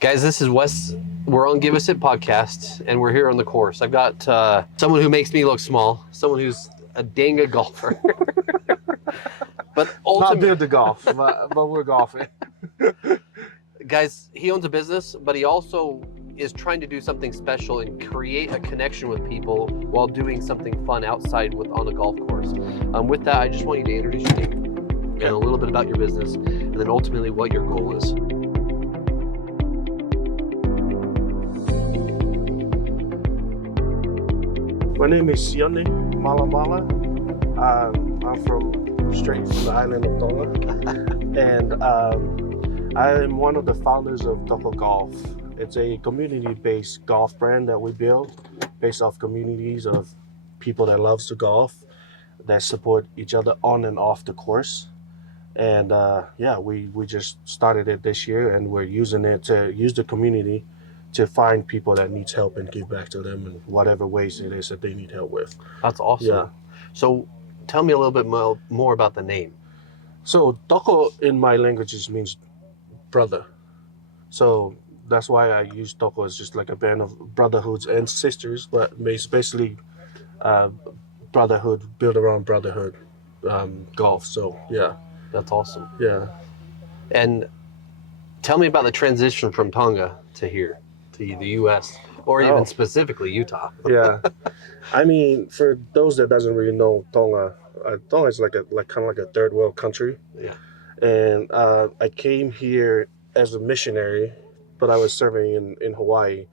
Guys, this is Wes. We're on Give Us It podcast, and we're here on the course. I've got someone who makes me look small, someone who's a dang good golfer. But Not good to golf, but we're golfing. guys, he owns a business, but he also is trying to do something special and create a connection with people while doing something fun outside on a golf course. With that, I just want you to introduce your name and a little bit about your business, and then ultimately what your goal is. My name is Sione Malamala. I'm straight from the island of Tonga, and I am one of the founders of Toko Golf. It's a community-based golf brand that we build based off communities of people that loves to golf, that support each other on and off the course. And we just started it this year, and we're using it to use the community to find people that needs help and give back to them in whatever ways it is that they need help with. That's awesome. Yeah. So tell me a little bit more about the name. So Toko in my languages means brother. So that's why I use Toko as just like a band of brotherhoods and sisters, but it's basically brotherhood built around brotherhood golf. So yeah. That's awesome. Yeah. And tell me about the transition from Tonga to here, to the U.S., or even specifically Utah. Yeah. I mean, for those that doesn't really know Tonga, Tonga is like kind of like a third world country. Yeah. And I came here as a missionary, but I was serving in Hawaii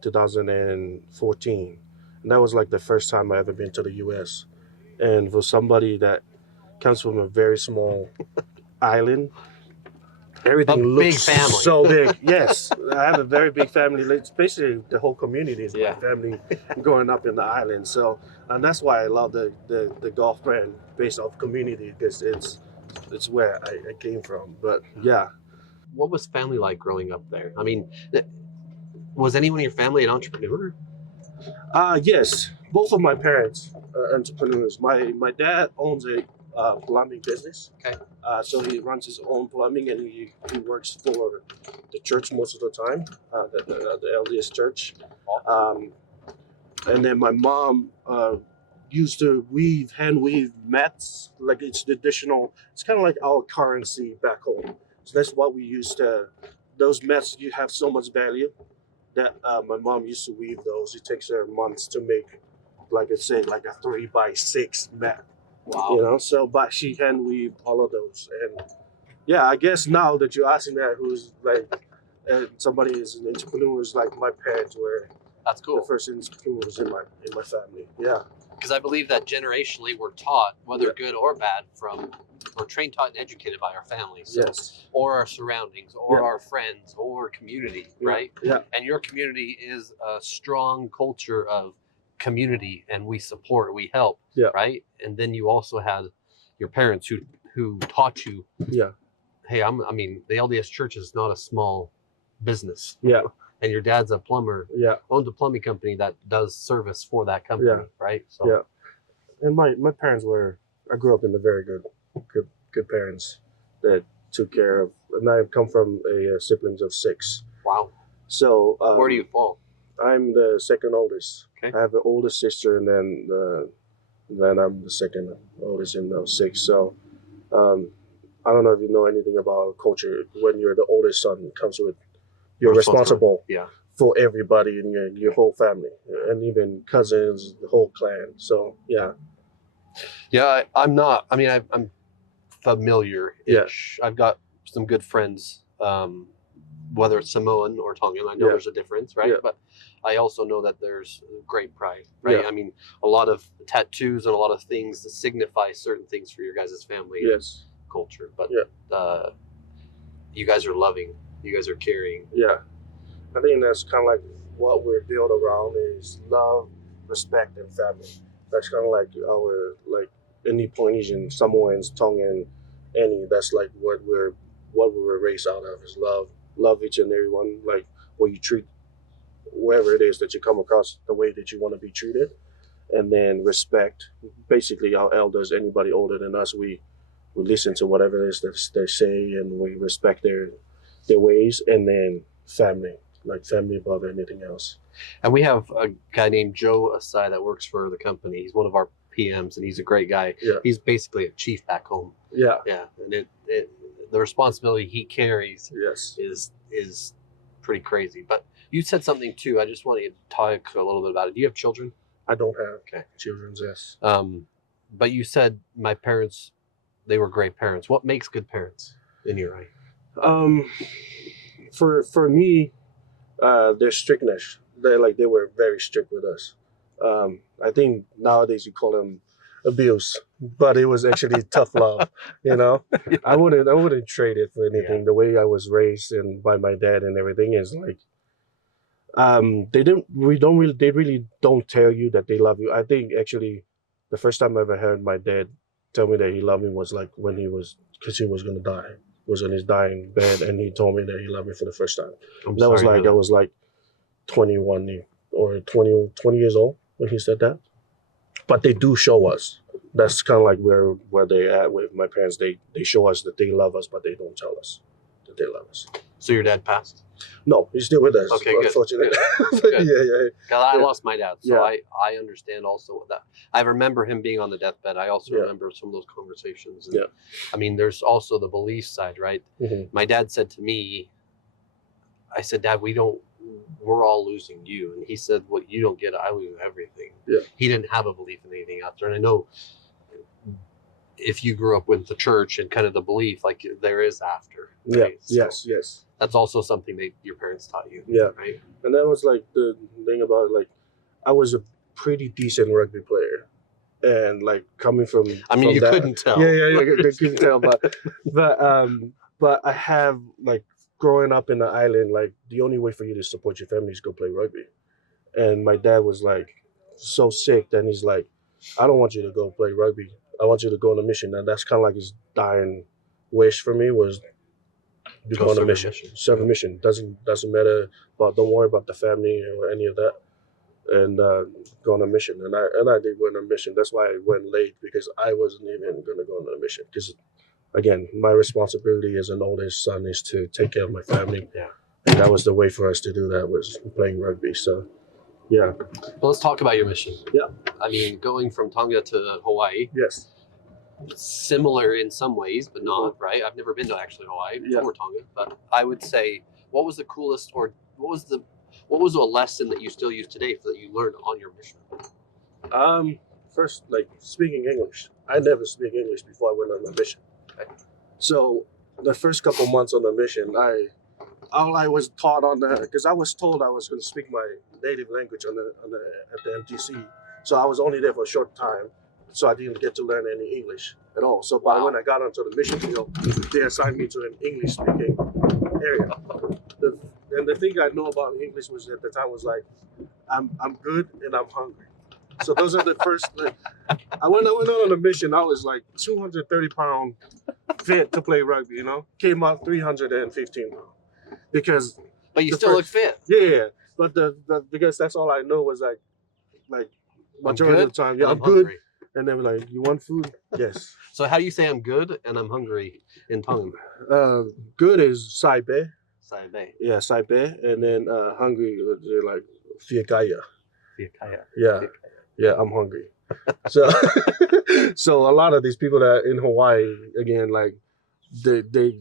2014. And that was like the first time I ever been to the U.S. And for somebody that comes from a very small island, everything looks big family. so big. Yes, I have a very big family. It's basically the whole community is my family growing up in the island. So, and that's why I love the golf brand based off community, because it's where I came from. But yeah. What was family like growing up there? I mean, was anyone in your family an entrepreneur? Yes, both of my parents are entrepreneurs. My dad owns a plumbing business. Okay. So he runs his own plumbing, and he works for the church most of the time, the LDS church. And then my mom used to hand weave mats, like it's traditional. It's kind of like our currency back home. So that's what we used to. Those mats, you have so much value that my mom used to weave those. It takes her months to make, like I said, like a 3x6 mat. Wow. You know, so but she hand weave all of those, and yeah, I guess now that you're asking that, who's like somebody is an entrepreneur, is like my parents were. That's cool. The first entrepreneurs in my family. Yeah. Because I believe that generationally we're taught, whether good or bad, we're trained, taught, and educated by our families. So, yes. Or our surroundings, or our friends, or community, right? Yeah. And your community is a strong culture of community, and we support, we help, right? And then you also had your parents who taught you, hey, the LDS church is not a small business. Yeah. And your dad's a plumber, owns a plumbing company that does service for that company, right? So. Yeah. And my parents I grew up in a very good parents that took care of, and I come from a siblings of 6. Wow. So where do you fall? I'm the second oldest. Okay. I have an older sister, and then I'm the second oldest in those 6. So I don't know if you know anything about culture. When you're the oldest son, it comes with you're responsible for everybody in your whole family, and even cousins, the whole clan. So yeah. Yeah, I'm not. I mean, I'm familiar-ish. I've got some good friends, whether it's Samoan or Tongan. I know there's a difference, right? But I also know that there's great pride, right? I mean, a lot of tattoos and a lot of things that signify certain things for your guys' family and culture. But you guys are loving. You guys are caring. Yeah. I think that's kind of like what we're built around is love, respect, and family. That's kind of like our, like, any Polynesian, Samoans, Tongan, any, that's like what we were raised out of is love. Love each and every one, like what you treat whoever it is that you come across, the way that you want to be treated. And then respect, basically our elders, anybody older than us, we listen to whatever it is that they say, and we respect their ways. And then family, like family above anything else. And we have a guy named Joe Asai that works for the company. He's one of our PMs, and he's a great guy. Yeah. He's basically a chief back home. Yeah. Yeah, and the responsibility he carries Yes. is pretty crazy. But you said something too. I just wanted to talk a little bit about it. Do you have children? I don't have children, yes. But you said my parents, they were great parents. What makes good parents in your eye? For me, their strictness. They were very strict with us. I think nowadays you call them abuse, but it was actually tough love. You know, Yeah. I wouldn't trade it for anything. Yeah. The way I was raised and by my dad and everything is like, they really don't tell you that they love you. I think actually, the first time I ever heard my dad tell me that he loved me was like when because he was gonna die. Was on his dying bed, and he told me that he loved me for the first time. I was like 21 or 20 years old when he said that. But they do show us. That's kind of like where they're at with my parents. They show us that they love us, but they don't tell us that they love us. So your dad passed? No, he's still with us. Okay, unfortunately. Good. Yeah. I lost my dad, so I understand also what that. I remember him being on the deathbed. I also remember some of those conversations. And, I mean, there's also the belief side, right? Mm-hmm. My dad said to me, I said, Dad, we're all losing you. And he said, well, you don't get it. I lose everything. Yeah. He didn't have a belief in anything after. And I know if you grew up with the church and kind of the belief, like there is after. Right? Yeah. So Yes. That's also something that your parents taught you. Yeah. Right. And that was like the thing about it, like I was a pretty decent rugby player. And like coming from you couldn't tell. Yeah, they couldn't tell, but I have like growing up in the island, like the only way for you to support your family is go play rugby. And my dad was like so sick, then he's like, I don't want you to go play rugby. I want you to go on a mission. And that's kind of like his dying wish for me was to go on a mission. Serve a mission. Doesn't matter about, don't worry about the family or any of that. And go on a mission. And I did go on a mission. That's why I went late, because I wasn't even going to go on a mission. Because again, my responsibility as an oldest son is to take care of my family. Yeah. And that was the way for us to do that, was playing rugby. So, yeah. Well, let's talk about your mission. Yeah. I mean, going from Tonga to Hawaii. Yes. Similar in some ways, but not, right? I've never been to actually Hawaii or Tonga, but I would say, what was the coolest, or what was a lesson that you still use today that you learned on your mission? First, like speaking English. I never speak English before I went on the mission. Okay. So the first couple months on the mission, all I was taught because I was told I was going to speak my native language at the MTC. So I was only there for a short time, so I didn't get to learn any English at all. So when I got onto the mission field, they assigned me to an English-speaking area. And the thing I know about English was at the time was like, I'm good and I'm hungry. So those are the first. Like, when I went on a mission, I was like 230-pound fit to play rugby. You know, came out 315 pounds But you still look fit. Yeah, but because that's all I know was like majority of the time, I'm good. Hungry. And they were like, "You want food?" Yes. So how do you say I'm good and I'm hungry in Tongan? Good is saibe. Saibe. Yeah, saibe, and then hungry, they're like fiakaya. Fiakaya. Yeah. Yeah, I'm hungry. So a lot of these people that are in Hawaii, again, like they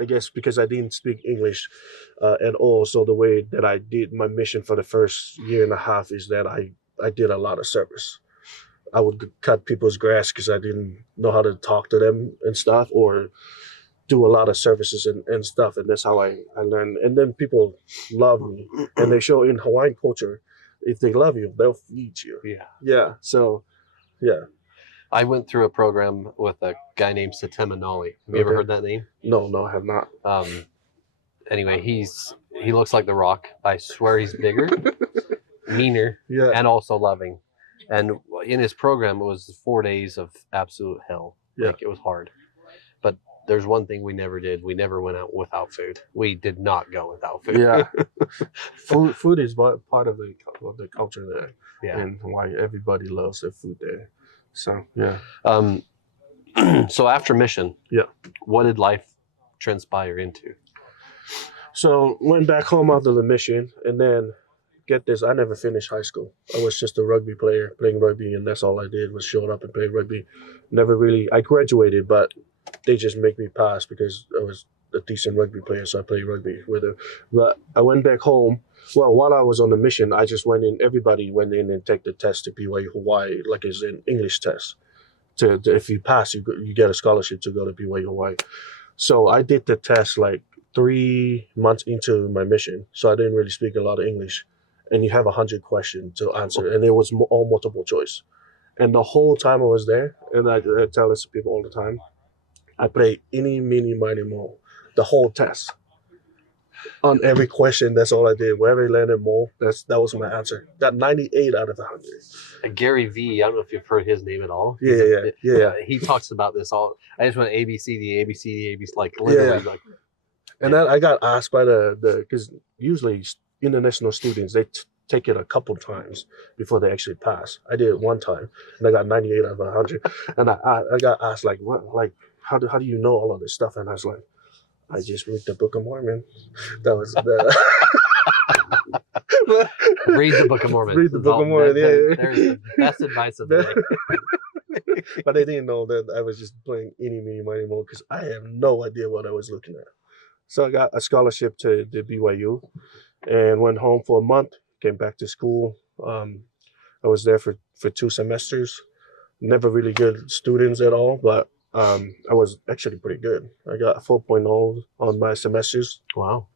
I guess because I didn't speak English at all, so the way that I did my mission for the first year and a half is that I did a lot of service. I would cut people's grass because I didn't know how to talk to them and stuff, or do a lot of services and stuff, and that's how I learned. And then people love me, and they show in Hawaiian culture, if they love you, they'll feed you. Yeah. Yeah. So, yeah. I went through a program with a guy named Satema Noli. Have you ever heard that name? No, I have not. Anyway, he looks like The Rock. I swear he's bigger, meaner, and also loving. And in his program, it was 4 days of absolute hell. Yeah. Like, it was hard. But there's one thing we never did. We never went out without food. We did not go without food. Yeah. Food is part of the culture there. Yeah. In Hawaii, everybody loves their food there. So, yeah. So after mission, what did life transpire into? So went back home after the mission, and then get this, I never finished high school. I was just a rugby player playing rugby, and that's all I did was showed up and play rugby. Never really, I graduated, but they just make me pass because I was a decent rugby player, so I played rugby with them. But I went back home. Well, while I was on the mission, I just went in. Everybody went in and take the test to BYU Hawaii, like it's an English test. If you pass, you get a scholarship to go to BYU Hawaii. So I did the test like 3 months into my mission, so I didn't really speak a lot of English. And you have 100 questions to answer, and it was all multiple choice. And the whole time I was there, and I tell this to people all the time, I played any, mini, miny, mo, the whole test. On every question, that's all I did. Wherever I landed more, that was my answer. Got 98 out of 100. Gary V, I don't know if you've heard his name at all. Yeah. He talks about this all. I just went ABCD, like literally like. And then I got asked by because usually international students, they take it a couple times before they actually pass. I did it one time, and I got 98 out of 100. And I got asked, like, what, like, how do you know all of this stuff? And I was like, I just read the Book of Mormon. That was the... Read the Book of Mormon. Read the Book of Mormon, There's the best advice of the day. But they didn't know that I was just playing any, mini, miny, mo, because I have no idea what I was looking at. So I got a scholarship to the BYU and went home for a month, came back to school. I was there for 2 semesters. Never really good students at all, but I was actually pretty good. I got 4.0 on my semesters. Wow.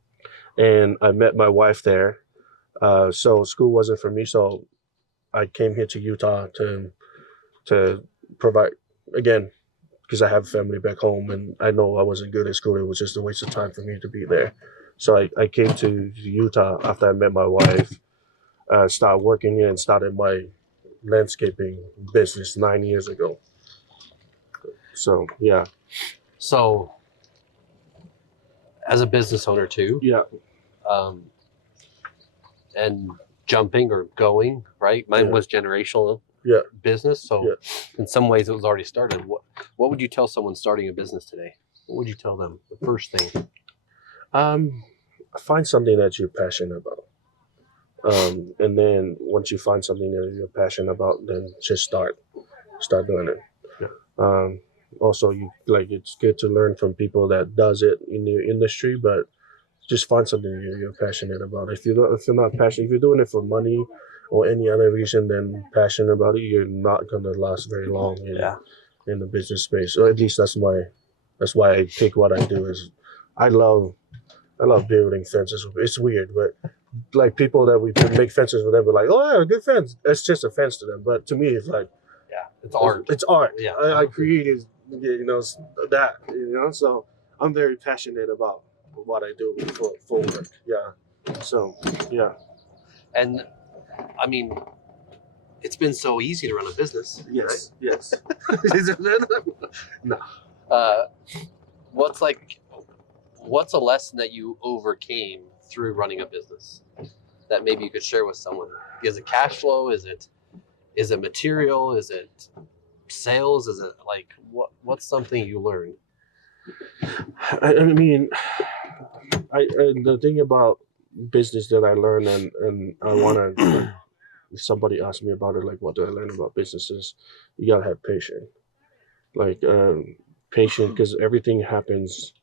And I met my wife there. So school wasn't for me, so I came here to Utah to provide, again, because I have family back home, and I know I wasn't good at school. It was just a waste of time for me to be there. So I came to Utah after I met my wife, started working here, and started my landscaping business 9 years ago. So, yeah. So, as a business owner too. Yeah. And jumping or going, right? Mine was generational business. So in some ways it was already started. What would you tell someone starting a business today? What would you tell them? The first thing? Find something that you're passionate about. And then once you find something that you're passionate about, then just start doing it. Yeah. Also, it's good to learn from people that does it in your industry, but just find something you're passionate about. If you're not passionate, if you're doing it for money or any other reason than passionate about it, you're not gonna last very long in the business space. Or at least that's why I pick what I do. Is I love building fences. It's weird, but like people that we make fences with them, we're like, oh yeah, good fence. It's just a fence to them, but to me, it's like, it's art. It's art. Yeah, I created, that. So I'm very passionate about what I do for work. Yeah. So yeah. And I mean, it's been so easy to run a business. Yes. Right? Yes. No. What's a lesson that you overcame through running a business that maybe you could share with someone? Is it cash flow? Is it material? Is it sales? Is it like what's something you learned? I mean, the thing about business that I learned, and I want to, somebody asked me about it, like, what do I learn about businesses? You gotta have patience, patient, because everything happens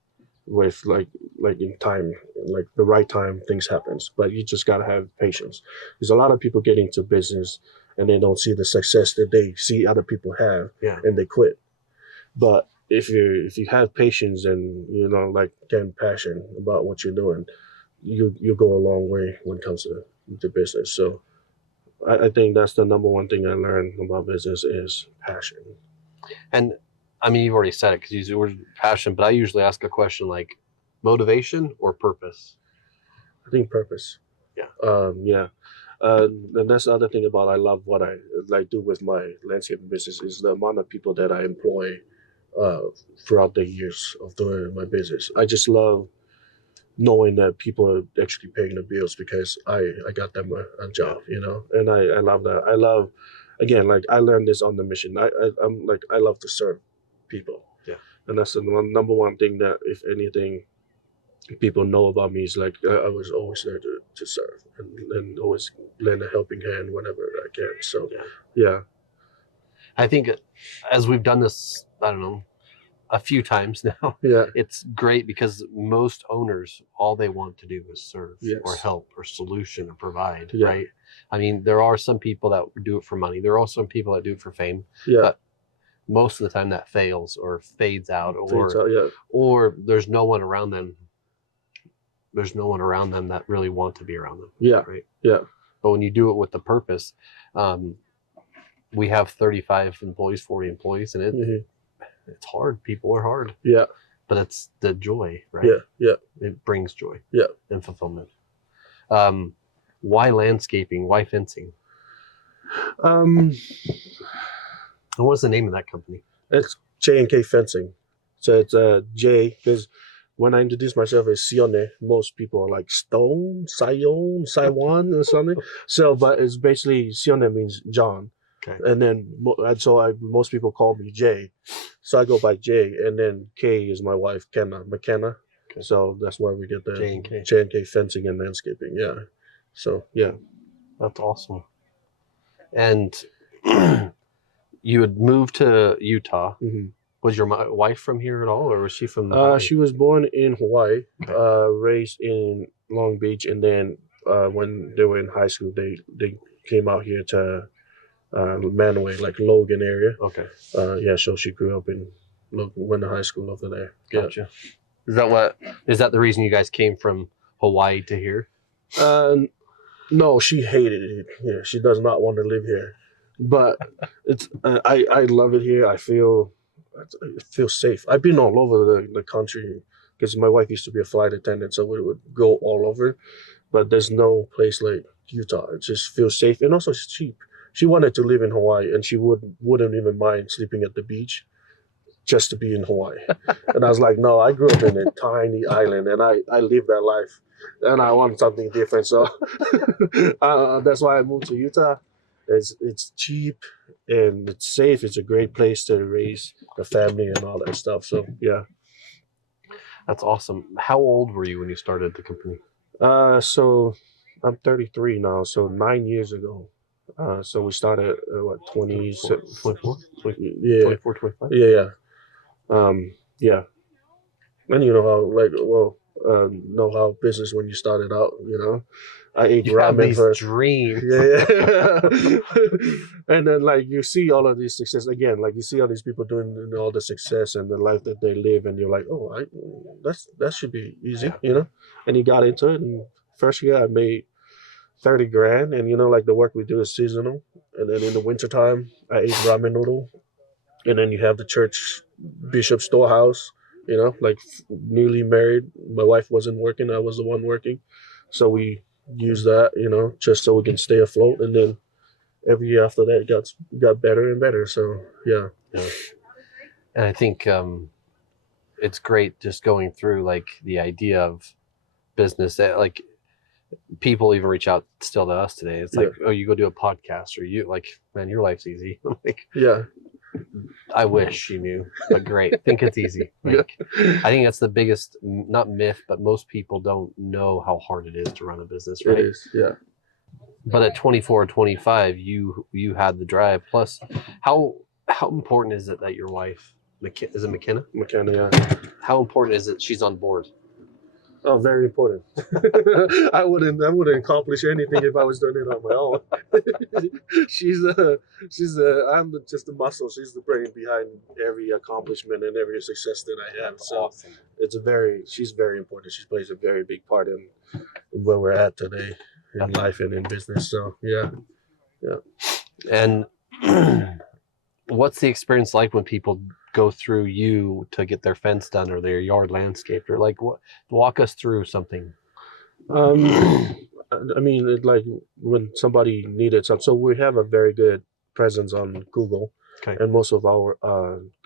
with like in time, like the right time, things happens. But you just gotta have patience. There's a lot of people get into business and they don't see the success that they see other people have, and they quit. But if you have patience and again, passion about what you're doing, you go a long way when it comes to business. So I think that's the number one thing I learned about business is passion. And I mean, you've already said it because you use the word passion, but I usually ask a question like motivation or purpose. I think purpose. Yeah. And that's the other thing about I love what I do with my landscaping business is the amount of people that I employ throughout the years of doing my business. I just love knowing that people are actually paying the bills because I got them a job, and I love that. I love, again, I learned this on the mission. I love to serve people. Yeah. And that's the number one thing that, if anything, people know about me is like I was always there to serve and always lend a helping hand whenever I can. So yeah. I think as we've done this, I don't know, a few times now, it's great because most owners, all they want to do is serve or help or solution or provide, right? I mean, there are some people that do it for money. There are also some people that do it for fame. But most of the time that fails or fades out, or there's no one around them. There's no one around them that really want to be around them. Right. But when you do it with the purpose, we have 35 employees, 40 employees, and it's hard. People are hard. But it's the joy, right? It brings joy. And fulfillment. Why landscaping? Why fencing? And what's the name of that company? It's J&K Fencing. So it's J, because when I introduce myself as Sione, most people are like Stone, Sion, Saiwan or something. So, but it's basically, Sione means John. And then, most people call me J. So I go by J, and then K is my wife, McKenna. So that's why we get the J&K Fencing and Landscaping. So, That's awesome. And you had moved to Utah. Was your wife from here at all, or was she from Hawaii? She was born in Hawaii, raised in Long Beach, and then when they were in high school, they came out here to Manaway, like Logan area. So she grew up in went to high school over there. Gotcha. Is that the reason you guys came from Hawaii to here? No, she hated it here. She does not want to live here. But it's I love it here. I feel safe. I've been all over the country because my wife used to be a flight attendant, so we would go all over. But there's no place like Utah. It just feels safe, and also it's cheap. She wanted to live in Hawaii, and she wouldn't even mind sleeping at the beach just to be in Hawaii. And I was like, no, I grew up in a tiny island, and I lived that life, and I want something different. So that's why I moved to Utah. It's cheap and it's safe. It's a great place to raise a family and all that stuff. So that's awesome. How old were you when you started the company? So I'm 33 now. So 9 years ago. So we started 24, 25. And you know how know how business when you started out, I ate ramen first. Dreams. And then you see all of these success again, you see all these people doing all the success and the life that they live, and you're like, that should be easy, And you got into it, and first year I made 30 grand, and the work we do is seasonal, and then in the wintertime I ate ramen noodle, and then you have the church bishop storehouse, newly married, my wife wasn't working, I was the one working, so we use that, just so we can stay afloat, and then every year after that it got better and better. So and I think it's great just going through the idea of business that people even reach out still to us today. It's oh, you go do a podcast, or you man, your life's easy. I wish you knew, but great. Think it's easy. I think that's the biggest, not myth, but most people don't know how hard it is to run a business, right? It is, But at 24 or 25, you had the drive. Plus, how important is it that your wife, is it McKenna? McKenna, yeah. How important is it she's on board? Oh, very important. I wouldn't accomplish anything if I was doing it on my own. I'm just the muscle. She's the brain behind every accomplishment and every success that I have. That's so awesome. She's very important. She plays a very big part in where we're at today in life and in business. So yeah. And what's the experience like when people go through you to get their fence done or their yard landscaped, or walk us through something? I mean, when somebody needed something, so we have a very good presence on Google, and most of our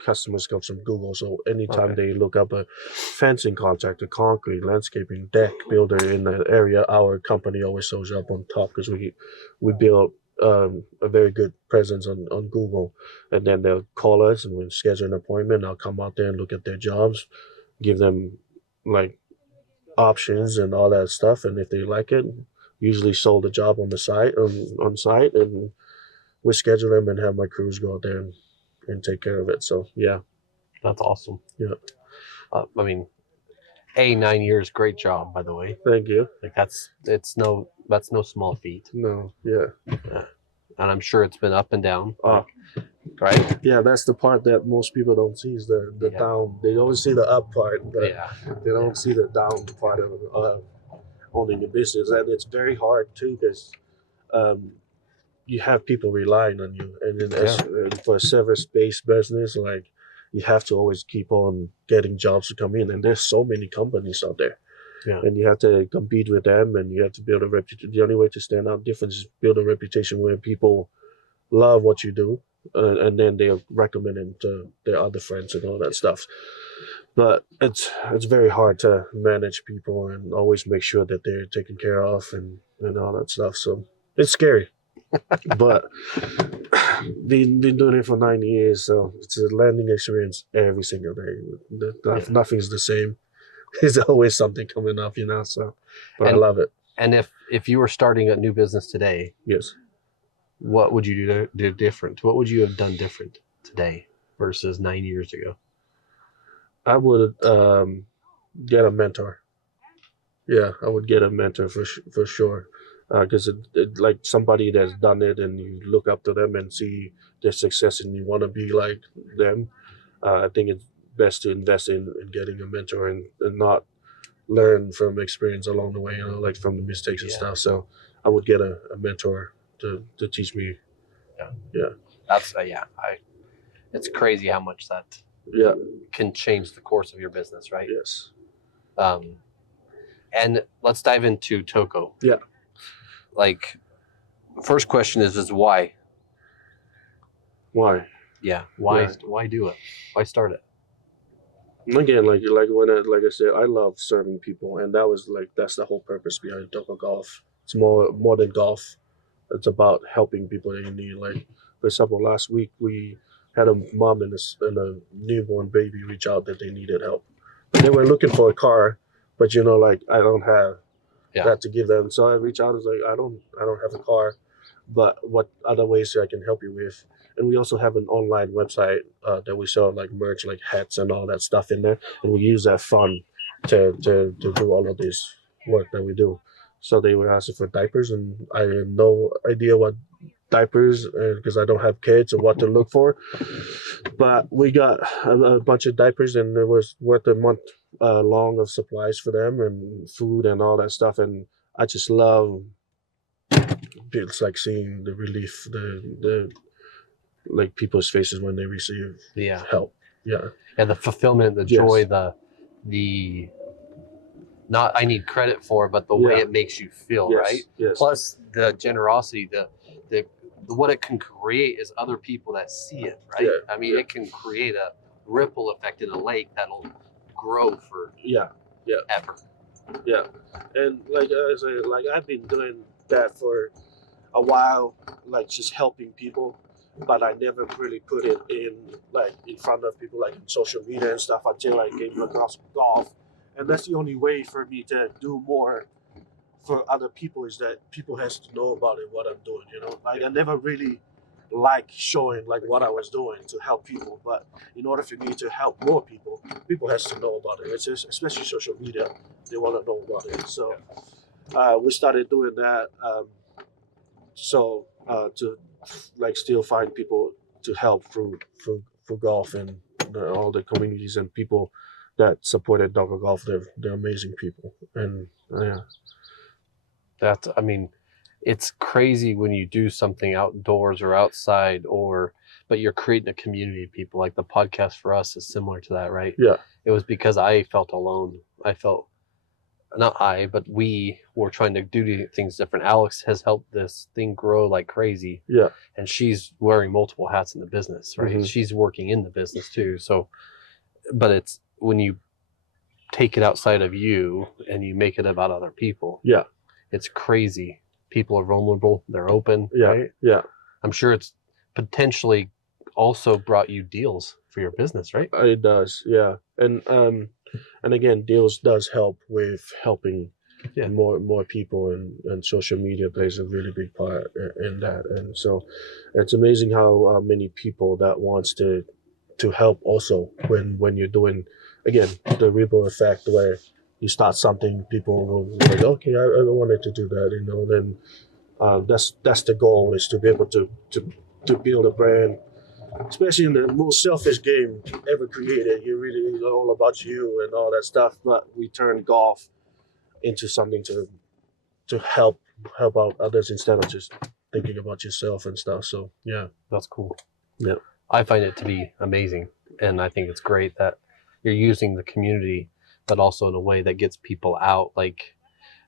customers come from Google. So anytime they look up a fencing contractor, concrete, landscaping, deck builder in the area, our company always shows up on top because we build a very good presence on Google, and then they'll call us and we'll schedule an appointment. I'll come out there and look at their jobs, give them options and all that stuff. And if they like it, usually sold the job on the site on site, and we schedule them and have my crews go out there and take care of it. So yeah, That's awesome. yeah. I mean, 9 years, great job, by the way. Thank you. Like that's no small feat. No, yeah. And I'm sure it's been up and down. Oh, right? yeah, that's the part that most people don't see is the down. They always see the up part, but they don't see the down part of owning the business. And it's very hard too because you have people relying on you. And then for a service-based business, like you have to always keep on getting jobs to come in. And there's so many companies out there. Yeah. And you have to compete with them, and you have to build a reputation. The only way to stand out different is build a reputation where people love what you do, and then they'll recommend it to their other friends and all that stuff. But it's very hard to manage people and always make sure that they're taken care of and all that stuff. So it's scary. But been doing it for 9 years, so it's a learning experience every single day. Nothing's the same. There's always something coming up, so but I love it. And if you were starting a new business today, yes, what would you do different? What would you have done different today versus 9 years ago? I would get a mentor. Yeah, I would get a mentor for sure, because it like somebody that's done it, and you look up to them and see their success, and you want to be like them. I think it's best to invest in getting a mentor and not learn from experience along the way, like from the mistakes and stuff. So I would get a mentor to teach me. Yeah. That's it's crazy how much that can change the course of your business, right? Yes. And let's dive into Toko. Yeah. Like, first question is why? Why? Yeah. Why do it? Why start it? Again, like I said, I love serving people, and that's the whole purpose behind Toko Golf. It's more than golf. It's about helping people that you need. Like, for example, last week we had a mom and a newborn baby reach out that they needed help. They were looking for a car, but I don't have that to give them. So I reached out and was like, I don't have a car, but what other ways I can help you with? And we also have an online website that we sell like merch, like hats and all that stuff in there. And we use that fund to do all of this work that we do. So they were asking for diapers, and I had no idea what diapers, because I don't have kids, or what to look for. But we got a bunch of diapers, and it was worth a month long of supplies for them and food and all that stuff. And I just love, it's like seeing the relief, the like people's faces when they receive help. Yeah. And the fulfillment, the joy, the not I need credit for, but the way it makes you feel, right? Yes. Plus the generosity, the what it can create is other people that see it, right? I mean, it can create a ripple effect in a lake that'll grow for ever. Yeah. And like I say, like I've been doing that for a while, like just helping people. But I never really put it in front of people, like in social media and stuff, until I came across golf. And that's the only way for me to do more for other people, is that people has to know about it, what I'm doing, Like I never really liked showing like what I was doing to help people. But in order for me to help more people, people has to know about it. It's just, especially social media, they want to know about it. So we started doing that. To like still find people to help through golf, and all the communities and people that supported Toko Golf. They're amazing people, and I mean, it's crazy when you do something outdoors or outside, but you're creating a community of people. Like the podcast for us is similar to that, right? Yeah. It was because I felt alone. But we were trying to do things different. Alex has helped this thing grow like crazy. Yeah. And she's wearing multiple hats in the business, right? Mm-hmm. She's working in the business too. So, but it's when you take it outside of you and you make it about other people. Yeah. It's crazy. People are vulnerable. They're open. Yeah. Right? Yeah. I'm sure it's potentially also brought you deals for your business, right? It does. Yeah. And and again, deals does help with helping Yeah. more people, and social media plays a really big part in that. And so it's amazing how many people that wants to help also when you're doing, again, the ripple effect where you start something, people will be like, okay, I wanted to do that, then that's the goal, is to be able to build a brand, especially in the most selfish game ever created. You really, it's all about you and all that stuff, but we turn golf into something to help out others instead of just thinking about yourself and stuff. So yeah, That's cool. yeah, I find it to be amazing, and I think it's great that you're using the community, but also in a way that gets people out. Like,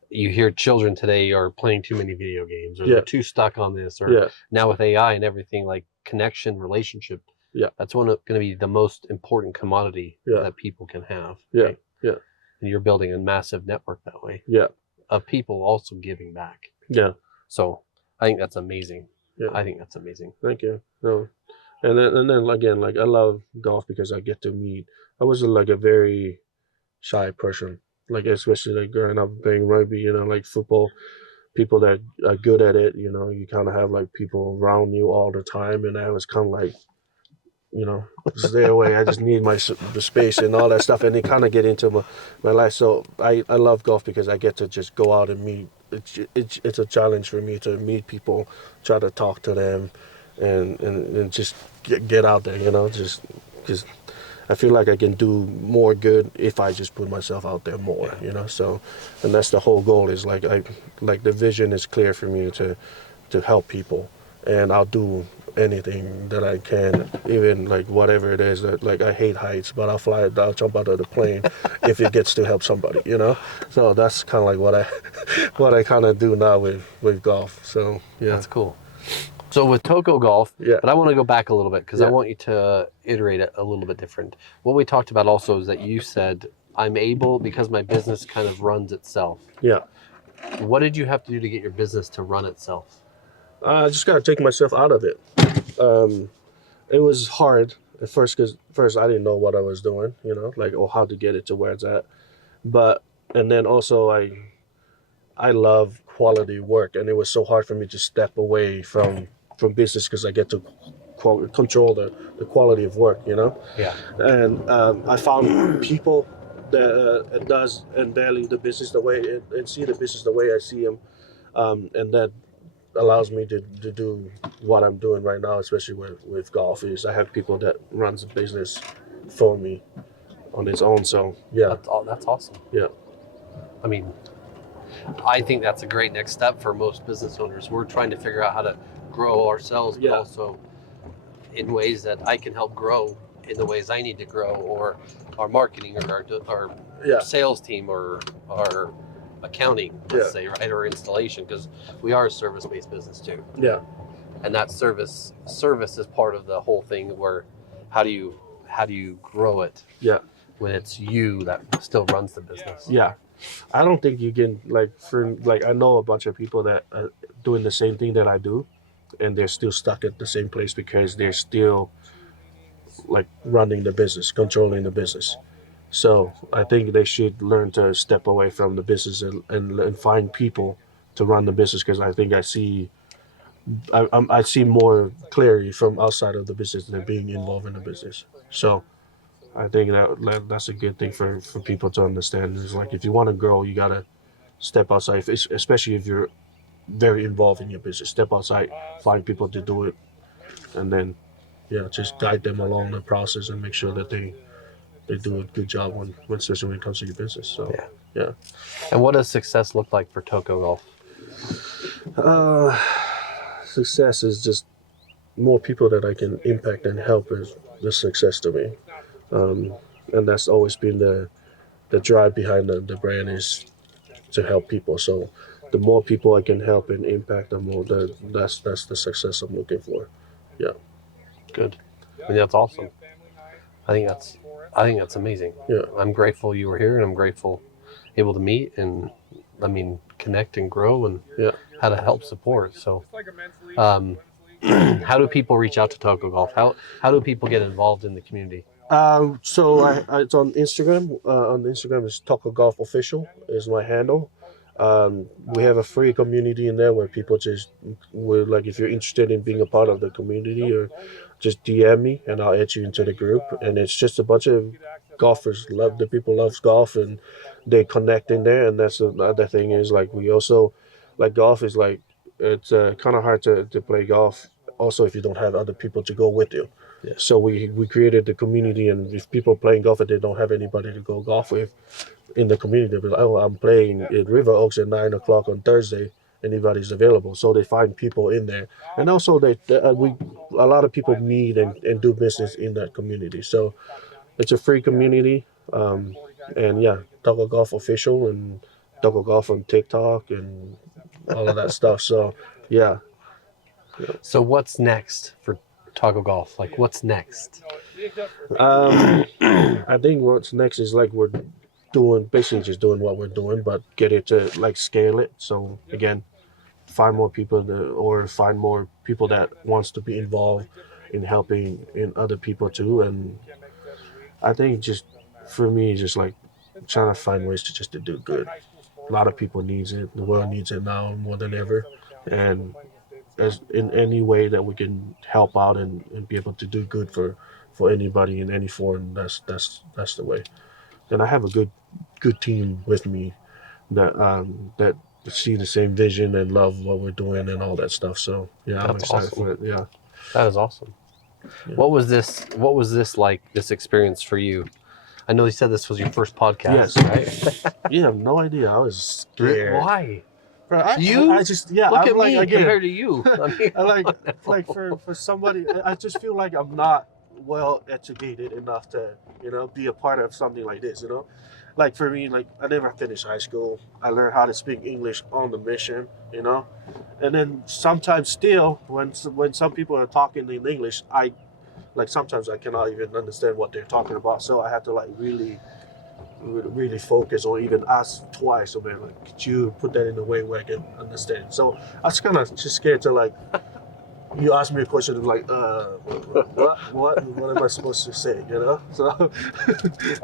you hear children today are playing too many video games, or Yeah. they're too stuck on this, or yeah, now with AI and everything, like connection, relationship. Yeah. That's going to be the most important commodity Yeah. that people can have. Yeah. Right? Yeah. And you're building a massive network that way yeah, of people also giving back. yeah. So I think that's amazing. Yeah. I think that's amazing. Thank you. No, and then again, like, I love golf because I get to meet. I was like a very shy person, like, especially like growing up playing rugby, like football. People that are good at it, you kind of have like people around you all the time, and I was kind of like, stay away. I just need the space and all that stuff, and it kind of get into my life. So I love golf because I get to just go out and meet. It's a challenge for me to meet people, try to talk to them, and just get out there. Just I feel like I can do more good if I just put myself out there more. So, and that's the whole goal. Is like the vision is clear for me to help people, and I'll do anything that I can, even like whatever it is. That, like, I hate heights, but I'll jump out of the plane if it gets to help somebody. So that's kind of like what I kind of do now with golf. So yeah, That's cool. So with Toko Golf, Yeah. but I want to go back a little bit because I Yeah. want you to iterate it a little bit different. What we talked about also is that you said, I'm able because my business kind of runs itself. yeah. What did you have to do to get your business to run itself? I just gotta take myself out of it. It was hard at first because first I didn't know what I was doing, like, or how to get it to where it's at. And then also I love quality work, and it was so hard for me to step away from business because I get to control the quality of work, Yeah. And I found people that does and value the business the way and see the business the way I see them, and that allows me to do what I'm doing right now, especially with golf. Is I have people that runs a business for me on its own. So yeah, That's awesome. Yeah. I mean, I think that's a great next step for most business owners. We're trying to figure out how to grow ourselves, but Yeah. also in ways that I can help grow in the ways I need to grow, or our marketing, or our yeah, sales team, or our accounting, let's Yeah. say, right, or installation, because we are a service-based business too, yeah, and that service is part of the whole thing. Where how do you grow it? Yeah. When it's you that still runs the business. yeah. I don't think you can, I know a bunch of people that are doing the same thing that I do, and they're still stuck at the same place because they're still like running the business, controlling the business. So I think they should learn to step away from the business and find people to run the business, because I think I see more clearly from outside of the business than being involved in the business. So I think that's a good thing for people to understand. Is like, if you want to grow, you gotta step outside, especially if you're very involved in your business. Step outside, find people to do it, and then just guide them along the process and make sure that they do a good job especially when it comes to your business. So yeah. And what does success look like for Toko Golf? Success is just more people that I can impact and help is the success to me. And that's always been the drive behind the brand, is to help people. So the more people I can help and impact, that's the success I'm looking for. Good. I mean, that's awesome. I think that's amazing. Yeah. I'm grateful you were here, and I'm grateful able to meet and, I mean, connect and grow, and Yeah. how to help support. So, how do people reach out to Toko Golf? How do people get involved in the community? It's on Instagram. On Instagram, it's Toko Golf Official is my handle. We have a free community in there where people like, if you're interested in being a part of the community, or just DM me and I'll add you into the group. And it's just a bunch of golfers. The people loves golf and they connect in there. And that's the other thing is, like, we also, like, golf is like, it's kind of hard to play golf also if you don't have other people to go with you. Yeah. So we created the community, and if people playing golf and they don't have anybody to go golf with in the community, they'll be like, oh, I'm playing at River Oaks at 9 o'clock on Thursday. Anybody's available. So they find people in there. And also a lot of people meet and do business in that community. So it's a free community. And yeah, Toko Golf Official and Toko Golf on TikTok and all of that stuff. So yeah. So what's next for Toko Golf? Like, what's next? I think what's next is, like, we're basically just doing what we're doing, but get it to, like, scale it. So again, find more people find more people that wants to be involved in helping in other people too. And I think just for me, just like trying to find ways to do good. A lot of people needs it. The world needs it now more than ever. And as in any way that we can help out and be able to do good for anybody in any form, that's the way. And I have a good team with me that see the same vision and love what we're doing and all that stuff. So yeah, I'm excited for it. Yeah, that is awesome. Yeah. What was this like, this experience for you? I know you said this was your first podcast. Yes. Right? You have no idea. I was scared. Why? I just look at me compared to you. I mean, like for somebody, I just feel like I'm not well educated enough to be a part of something like this. Like for me, like, I never finished high school. I learned how to speak English on the mission. And then sometimes still when some people are talking in English, sometimes I cannot even understand what they're talking about. So I have to, like, really focus, or even ask twice. So, man, like, could you put that in a way where I can understand? So I was kind of just scared to, like, you ask me a question and, like, what am I supposed to say? So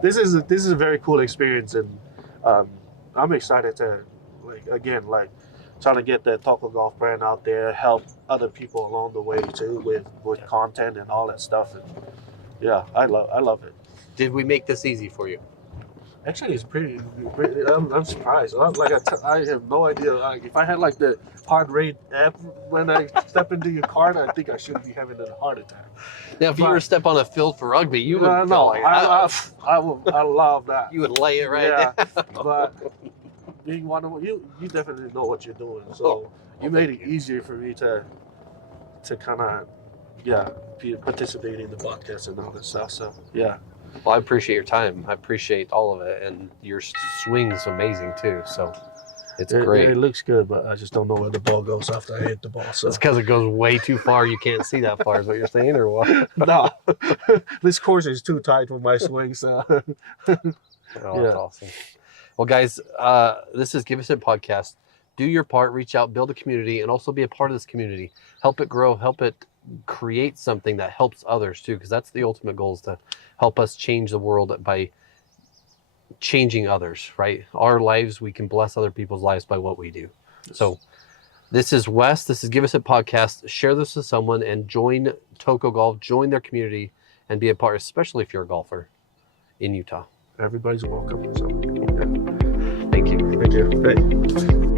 this is a very cool experience, and I'm excited to, like, again, like, trying to get the Toko Golf brand out there, help other people along the way too with content and all that stuff. And yeah, I love it. Did we make this easy for you? Actually, it's pretty I'm surprised. I have no idea. Like, if I had, like, the heart rate app when I step into your cart, I think I should be having a heart attack. Now, if you were to step on a field for rugby, you would. I love that. You would lay it right down. But being one of you definitely know what you're doing. So you made it easier for me to kind of participate in the podcast and all that stuff. So yeah. Well, I appreciate your time. I appreciate all of it, and your swing's amazing too. So it's great. It looks good, but I just don't know where the ball goes after I hit the ball. So it's because it goes way too far. You can't see that far. Is what you're saying, or what? No, this course is too tight for my swing. So that's awesome. Well, guys, this is Give Us It podcast. Do your part. Reach out, build a community, and also be a part of this community. Help it grow. Help it create something that helps others too, because that's the ultimate goal, is to help us change the world by changing others, right? Our lives, we can bless other people's lives by what we do. Yes. So this is Wes. This is Give Us It podcast. Share this with someone and join Toko Golf, join their community, and be a part, especially if you're a golfer in Utah. Everybody's welcome. So, Thank you. Thank you. Hey.